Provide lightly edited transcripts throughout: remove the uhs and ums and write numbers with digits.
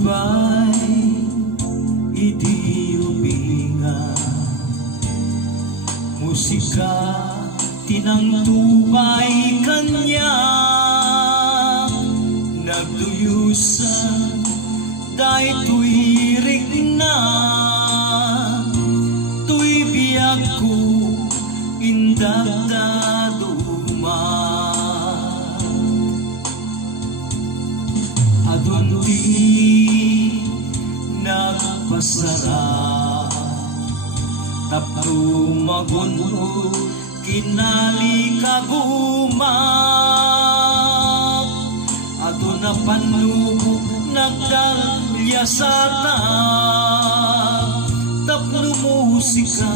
tubay idi ubinga, musika tinang tubay kanya, nagduyusan day tuwirik na, tuy biyak ko indagdaduma. Adun di nagpasarap, tapno magunod kinali kagumak. Adun na panlubog nagdalyasata, tapno musika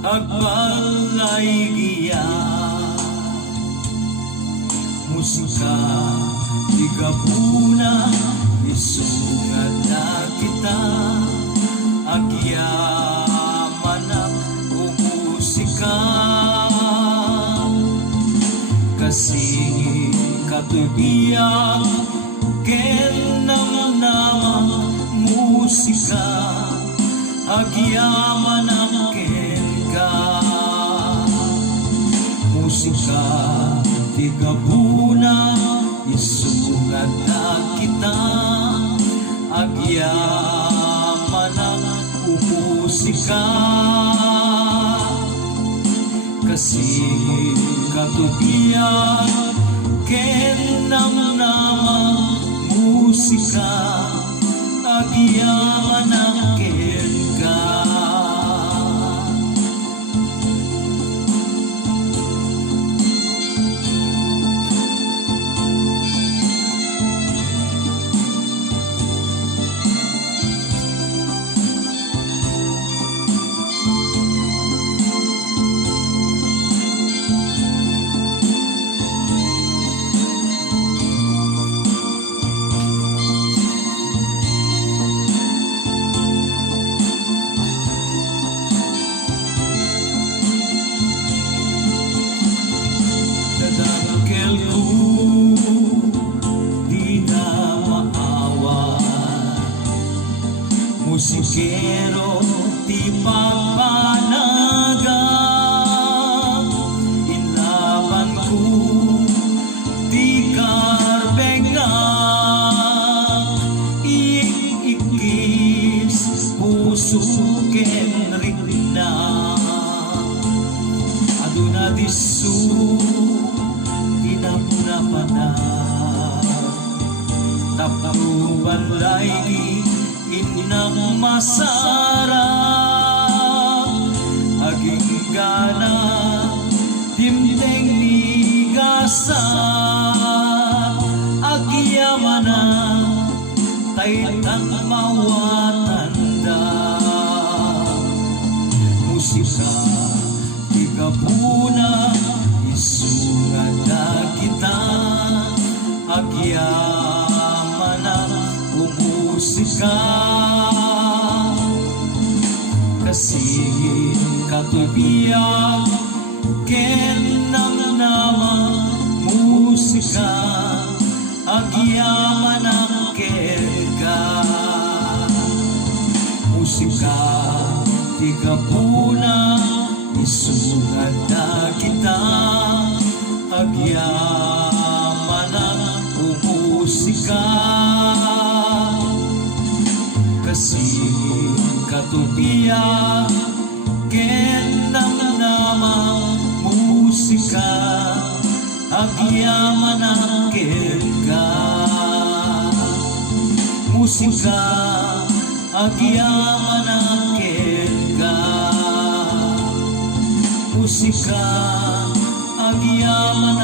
agbalay giya. Musika igabuna isungan na kita, agyaman ang umusika. Kasi katubiyak kenang namang musika, agyaman ang kenka. Musika tigabuna isungan na kita, agyaman ang umusika. Kasi katubiyak kenang namang musika, agyaman ang kenka. Musikero ti pagpanagang, inlaban ko ti karbengang, iikis puso ken rikna. Aduna disu tinapnapanan, tapno balay inang masarap, aging gana dimdeng igasa, agyaman na taytang mawatanda. Musika igabuna isungan na kita, agyaman na umusika. Kasi katubiyak kenang namang musika, agyaman ang kenka. Musika tigabuna isungan na kita, agyaman ang umusika. Kasi katubiyak kenang namang musika, agyaman ang kenka. Musika agyaman ang kenka. Musika agyaman